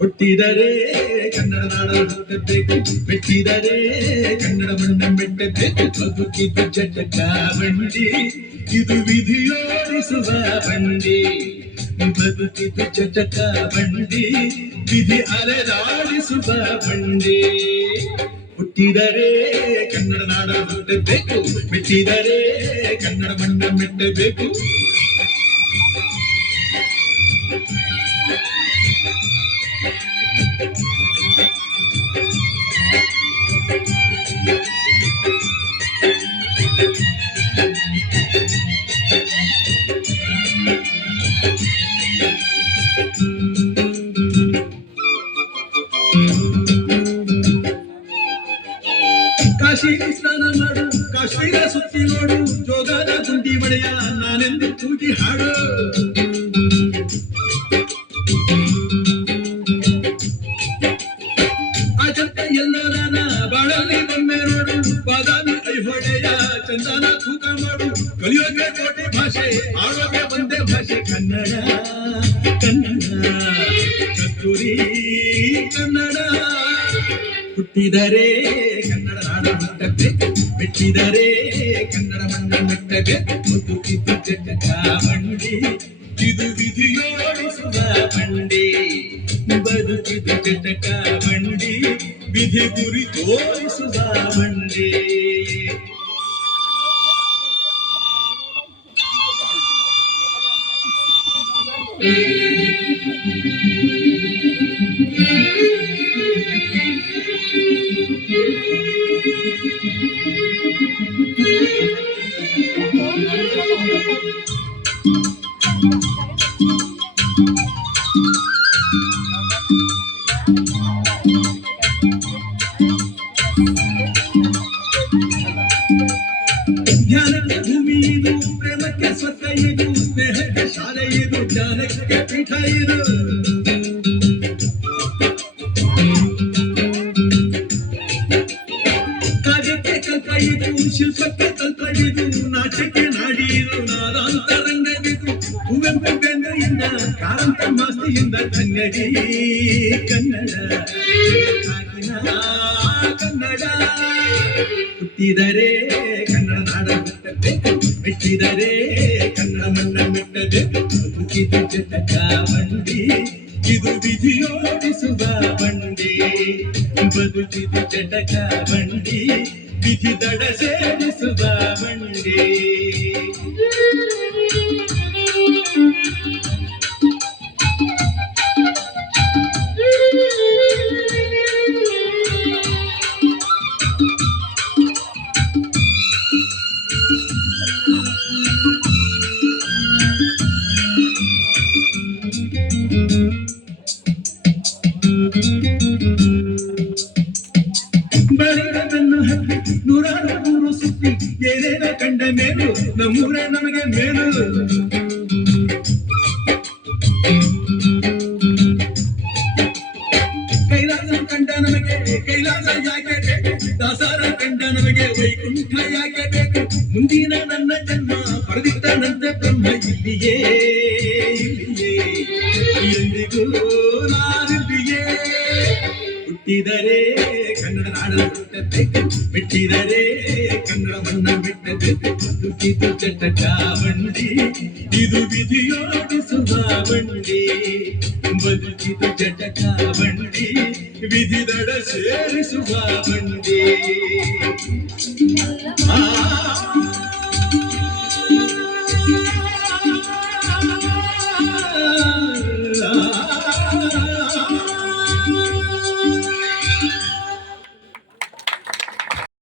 ಹುಟ್ಟಿದರೆ ಕನ್ನಡ ನಾಡು ಹುಟ್ಟಬೇಕು, ಮೆಟ್ಟಿದರೆ ಕನ್ನಡ ಮಣ್ಣ ಮೆಟ್ಟಬೇಕು. ಬದುಕಿದ್ದು ಜಟಕ ಬಂಡಿ, ಇದು ವಿಧಿಯೋಡಿಸುವ ಬಂಡಿ. ಬದುಕಿದ್ದು ಜಟಕ ಬಂಡಿ, ವಿಧಿ ಅಲೆದಾಡಿಸುವ ಬಂಡಿ. ಹುಟ್ಟಿದರೆ ಕನ್ನಡ ನಾಡ ಹುಟ್ಟಬೇಕು, ಮೆಟ್ಟಿದರೆ ಕನ್ನಡ ಮಣ್ಣ ಮೆಟ್ಟಬೇಕು. ಕಾಶಿ ಸ್ನಾನ ಮಾಡು, ಕಾಶ್ಮೀರ ಸುತ್ತಿ ನೋಡು, ಜೋಗದ ಗುಂಡಿ ಮಳೆಯ ನಾನೆಂದು ಕೂಗಿ ಹಾಡು. ಅಜಂತ ಎಲ್ಲರನ ಬಾಳಲ್ಲಿ ಒಮ್ಮೆ ನೋಡು, ಬಾದಾಮಿ ಐಹೊಳೆಯ ಚಂದನ ತೂಕ ಮಾಡು. ಕಲಿಯೋಗೆ ಕೋಟೆ ಭಾಷೆ, ಆಡೋಗೆ ಒಂದೇ ಭಾಷೆ ಕನ್ನಡ. ಕನ್ನಡ ಕಸ್ತೂರಿ ಕನ್ನಡ. ಹುಟ್ಟಿದರೆ ಕನ್ನಡ ನಾಡ ಹುಟ್ಟಬೇಕು, ಮೆಟ್ಟಿದರೆ ಕನ್ನಡ ಮಣ್ಣ ಮೆಟ್ಟಬೇಕು. ಬದುಕಿದ್ದು ಜಟಕ ಬಂಡಿ, ಇದು ವಿಧಿಯೋಡಿಸುವ ಬಂಡಿ. ಬದುಕಿದ್ದು ಜಟಕ ಬಂಡಿ, ವಿಧಿ ಗುರಿ ತೋರಿಸುವ ಬಂಡಿ. ಜ್ಞಾನಕ್ಕೆ ಭೂಮಿ ಇದು, ಪ್ರೇಮಕ್ಕೆ ಸ್ವರ್ಗ ಇದು, ಸ್ನೇಹಕ್ಕೆ ಶಾಲೆ ಇದು, ಜ್ಞಾನಕ್ಕೆ ಪೀಠ ಇದು. ಕಾವ್ಯಕ್ಕೆ ಕಲ್ಕ ಇದು, ಶಿಲ್ಪಕ್ಕೆ ತಂತ್ರ ಇದು, ನಾಟ್ಯಕ್ಕೆ ನಾಡಿ ಇದು, ನಾದಾಂತರಂಗವಿದು. ಕುವೆಂಪು ಬೇಂದ್ರೆಯಿಂದ, ಕಾರಂತ ಮಾಸ್ತಿಯಿಂದ ಕನ್ನಡಿ ಕನ್ನಡ ಕನ್ನಡ. ಹುಟ್ಟಿದರೆ ಕನ್ನಡ ನಾಡ ಹುಟ್ಟಬೇಕು, ಮೆಟ್ಟಿದರೆ ಕನ್ನಡ ಮಣ್ಣ ಮೆಟ್ಟಬೇಕು. ಬದುಕಿದು ಜಟಕ ಬಂಡಿ, ಇದು ವಿಧಿಯೋಡಿಸುವ ಬಂಡಿ. ಬದುಕಿದು ಜಟಕ ಬಂಡಿ, ವಿಧಿ ದಡ ಸೇರಿಸುವ ಬಂಡಿ. ಬೆಳಗನ್ನು ಹತ್ತಿ ನೂರಾರು ಊರು ಸುತ್ತಿ, ಏನೇನ ಕಂಡ ಮೇಲು ನಮ್ಮೂರೇ ನಮಗೆ ಮೇಲು. ಕೈಲಾಸ ಕಂಡ ನಮಗೆ ಕೈಲಾಸ ಯಾಕೆ ಬೇಕು, ದಾಸರ ಕಂಡ ನಮಗೆ ವೈಕುಂಠ ಯಾಕೆ ಬೇಕು. ಮುಂದಿನ ನನ್ನ ಜನ್ಮ ಪಡೆದಿದ್ದನಂತೆ ಬ್ರಹ್ಮ ಇಲ್ಲಿಯೇ ಇಲ್ಲಿಯೇ, ಎಂದಿಗೂ ನಾನಿಲ್ಲಿಯೇ. ಹುಟ್ಟಿದರೆ ಕನ್ನಡ ನಾಡ ಹುಟ್ಟಬೇಕು, ಮೆಟ್ಟಿದರೆ ಕನ್ನಡ ಮಣ್ಣ ಮೆಟ್ಟಬೇಕು. ಬದುಕಿದು ಜಟಕ ಬಂಡಿ, ಇದು ವಿಧಿಯೋಡಿಸುವ ಬಂಡಿ. ಬದುಕಿದು ಜಟಕ ಬಂಡಿ, ವಿಧಿ ದಡ ಸೇರಿಸುವ ಬಂಡಿ.